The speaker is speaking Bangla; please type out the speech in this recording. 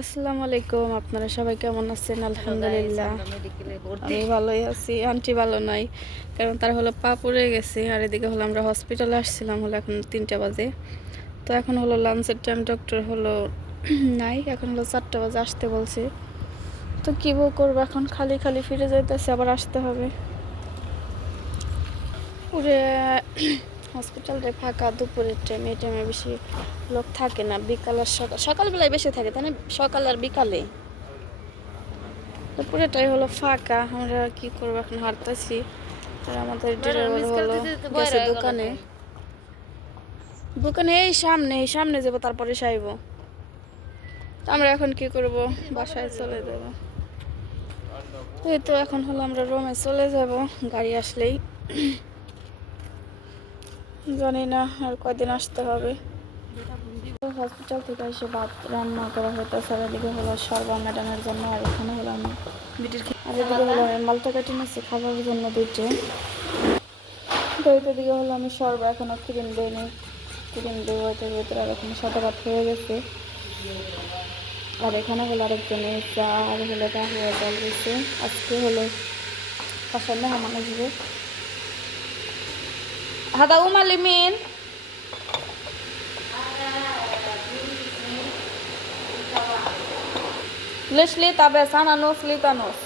আসসালামু আলাইকুম। আপনারা সবাই কেমন আছেন? আলহামদুলিল্লাহ আমি ভালোই আছি। আন্টি ভালো নাই, কারণ তার হলো পা পড়ে গেছে। আর এদিকে হলো আমরা হসপিটালে আসছিলাম, হলো এখন 3টা বাজে। তো এখন হলো লাঞ্চের টাইম, ডক্টর হলো নাই, এখন হলো 4টা বাজে আসতে বলছে। তো কী করবো এখন, খালি খালি ফিরে যাইতেছে, আবার আসতে হবে। পুরে হসপিটালটা ফাঁকা দুপুরের টাইম, এই টাইমে বেশি লোক থাকে না। বিকাল আর সকালবেলায় বেশি থাকে, তাই না? সকাল আর বিকালে, পুরোটাই হলো ফাঁকা। আমরা কি করবো, এখন হাঁটতেছি। আর আমাদের ড্রাইভার হলো গেছে দোকানে। দোকানে এই সামনে যাবো, তারপরে সাইব। আমরা এখন কি করব, বাসায় চলে যাব। এই তো এখন হলো আমরা রুমে চলে যাব গাড়ি আসলেই। জানি না আর কয়দিন আসতে হবে। হসপিটাল থেকে এসে ভাত রান্না করা হইতেছে। আর এদিকে হলো সর্বা ম্যাডামের জন্য, আর এখানে হলো আমি আর এদিকে হলো আমি মালটা কাটি নিচ্ছি খাবারের জন্য দুইটে। দইটার দিকে হলো আমি সর্ব এখনও ক্রিম দিইনি, ক্রিম দেবো ওইটার ভিতরে। আর এখানে সাদা ভাত হয়ে গেছে। আর এখানে হলো আরেকজনের চা আর হলো কাহুয়া জল দিয়েছে। আজকে হলো বাসার মেহমান আসবে। হাদা উমালিমিন লিসলি তাবে সানানোস লিতানোস